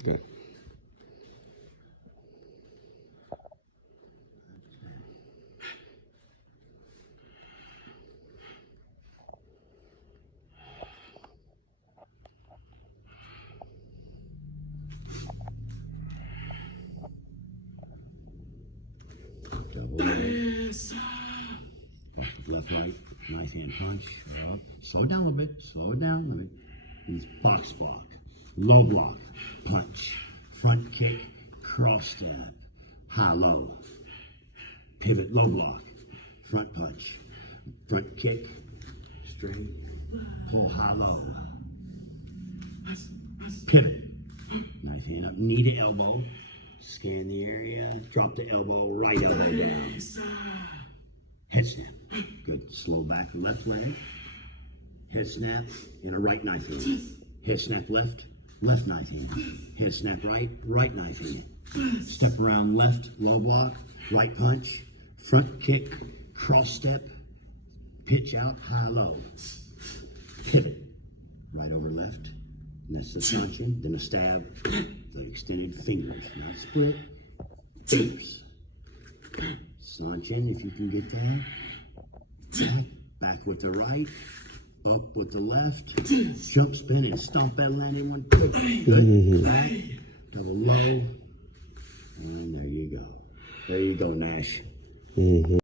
Good. Double yes. Left, right, nice hand punch. Up. Slow it down a little bit. Slow it down a little bit. He's box block, low block, punch, front kick, cross stab, high low, pivot, low block, front punch, front kick, straight, pull high low, pivot, nice hand up, knee to elbow, scan the area, drop the elbow, right elbow down, head snap, good, slow back left leg, head snap in a right knife hand, head snap left, left knife hand, head snap right, right knife hand, step around left, low block, right punch, front kick, cross step, pitch out, high low, pivot, right over left, and that's the punching, then a stab, the extended fingers, not split, fingers. Sanchin, if you can get that, back with the right, up with the left, jump spin and stomp that landing one, good, back, double low, and there you go, Nash.